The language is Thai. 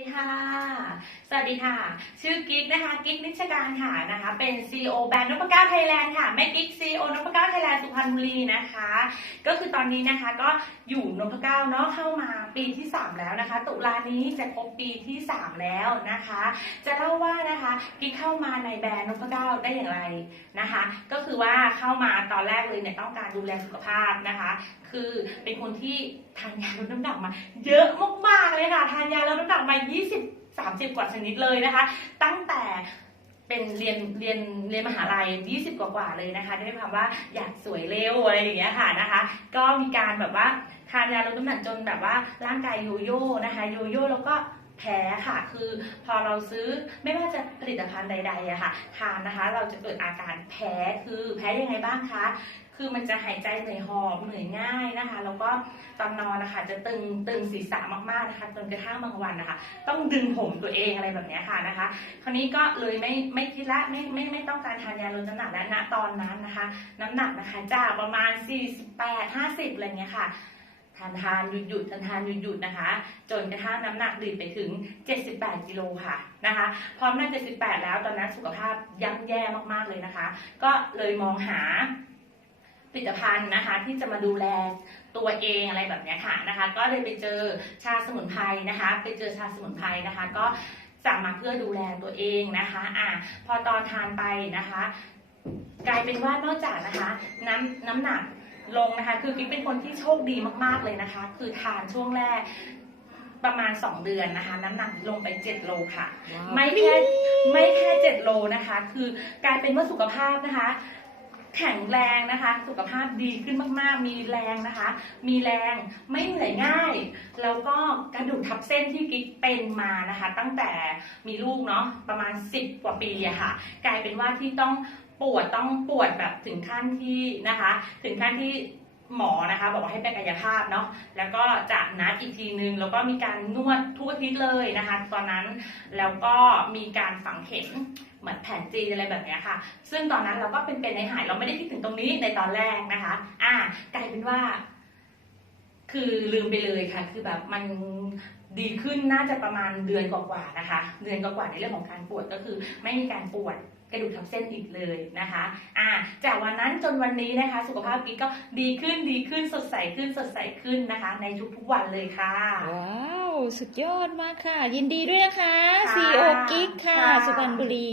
สวัสดีค่ะ สวัสดีค่ะ ชื่อกิ๊กนะคะ กิ๊กนิชการค่ะนะคะ เป็น CEO แบรนด์นพเก้าไทยแลนด์ค่ะ แม่กิ๊ก CEO นพเก้าไทยแลนด์สุพรรณบุรีนะคะ ก็คือตอนนี้นะคะก็อยู่นพเก้าเนาะเข้ามาปีที่ 3 แล้วนะคะ ตุลานี้จะครบปีที่ 3 แล้วนะคะ จะเล่าว่านะคะกิ๊กเข้ามาในแบรนด์นพเก้าได้อย่างไรนะคะ ก็คือว่าเข้ามาตอนแรกเลยเนี่ยต้องการดูแลสุขภาพนะคะ คือเป็นคนที่ ทานยาลดน้ำหนักมาเยอะมากๆเลยค่ะ ทานยาลดน้ำหนักมา 20 30 กว่าชนิดเลยนะคะ ตั้งแต่เป็นเรียนเรียนเรียนมหาลัย 20 กว่าๆเลยนะคะด้วยความว่าอยากสวยเร็วอะไรอย่างเงี้ยค่ะนะคะ ก็มีการแบบว่าทานยาลดน้ำหนักจนแบบว่าร่างกายโยโย่นะคะโยโย่แล้วก็ แพ้ค่ะ คือพอเราซื้อไม่ว่าจะผลิตภัณฑ์ใดๆอะค่ะทานนะคะ เราจะเกิดอาการแพ้คือแพ้ยังไงบ้างคะคือมันจะหายใจเหนื่อยหอบเหนื่อยง่ายนะคะ แล้วก็ตอนนอนนะคะจะตึงตึงศีรษะมากๆนะคะจนกระทั่งบางวันนะคะ ต้องดึงผมตัวเองอะไรแบบนี้ค่ะนะคะ คราวนี้ก็เลยไม่ไม่คิดละไม่ไม่ไม่ต้องการทานยาลดน้ำหนักแล้วณตอนนั้นนะคะ น้ำหนักนะคะจากประมาณ 48 50อะไรเงี้ยค่ะ ทานทานหยุดหยุดทานทานหยุดหยุดนะคะ จนกระทั่งน้ำหนักดิ่งไปถึง 78 กิโลค่ะนะคะพอน้ำหนัก78 แล้วตอนนั้นสุขภาพย่ำแย่มากๆเลยนะคะ ก็เลยมองหาผลิตภัณฑ์นะคะที่จะมาดูแลตัวเองอะไรแบบนี้ค่ะนะคะ ก็เลยไปเจอชาสมุนไพรนะคะ ไปเจอชาสมุนไพรนะคะ ก็สั่งมาเพื่อดูแลตัวเองนะคะอะพอตอนทานไปนะคะ กลายเป็นว่านอกจากนะคะ น้ำน้ำหนัก ลงนะคะ คือกิ๊กเป็นคนที่โชคดีมากๆเลยนะคะ คือทานช่วงแรกประมาณ 2 เดือนนะคะ น้ำหนักลงไป 7 โลค่ะ ไม่แค่ไม่แค่7โลนะคะ คือกลายเป็นว่าสุขภาพนะคะ แข็งแรงนะคะ สุขภาพดีขึ้นมากๆ มีแรงนะคะ มีแรงไม่เหนื่อยง่าย แล้วก็กระดูกทับเส้นที่กิ๊กเป็นมานะคะ ตั้งแต่มีลูกเนาะประมาณ 10 กว่าปีอะค่ะ กลายเป็นว่าที่ต้อง ปวดต้องปวดแบบถึงขั้นที่นะคะ ถึงขั้นที่หมอนะคะ บอกว่าให้ไปกายภาพเนาะแล้วก็จะนัดอีกทีนึง แล้วก็มีการนวดทุกอาทิตย์เลยนะคะ ตอนนั้นแล้วก็มีการฝังเข็มเหมือนแผนจีนอะไรแบบเนี้ยค่ะ ซึ่งตอนนั้นเราก็เป็นเป็นในหายเราไม่ได้คิดถึงตรงนี้ในตอนแรกนะคะ อ่ากลายเป็นว่า คือลืมไปเลยค่ะ คือแบบมันดีขึ้นน่าจะประมาณเดือนกว่าๆนะคะ เดือนกว่าๆในเรื่องของการปวดก็คือไม่มีการปวดกระดูกทับเส้นอีกเลยนะคะอ่าจากวันนั้นจนวันนี้นะคะ สุขภาพกิ๊กก็ดีขึ้นดีขึ้นสดใสขึ้นสดใสขึ้นนะคะ ในทุกๆวันเลยค่ะว้าวสุดยอดมากค่ะ ยินดีด้วยนะคะค่ะ CEO กิ๊กค่ะค่ะ สุพรรณบุรี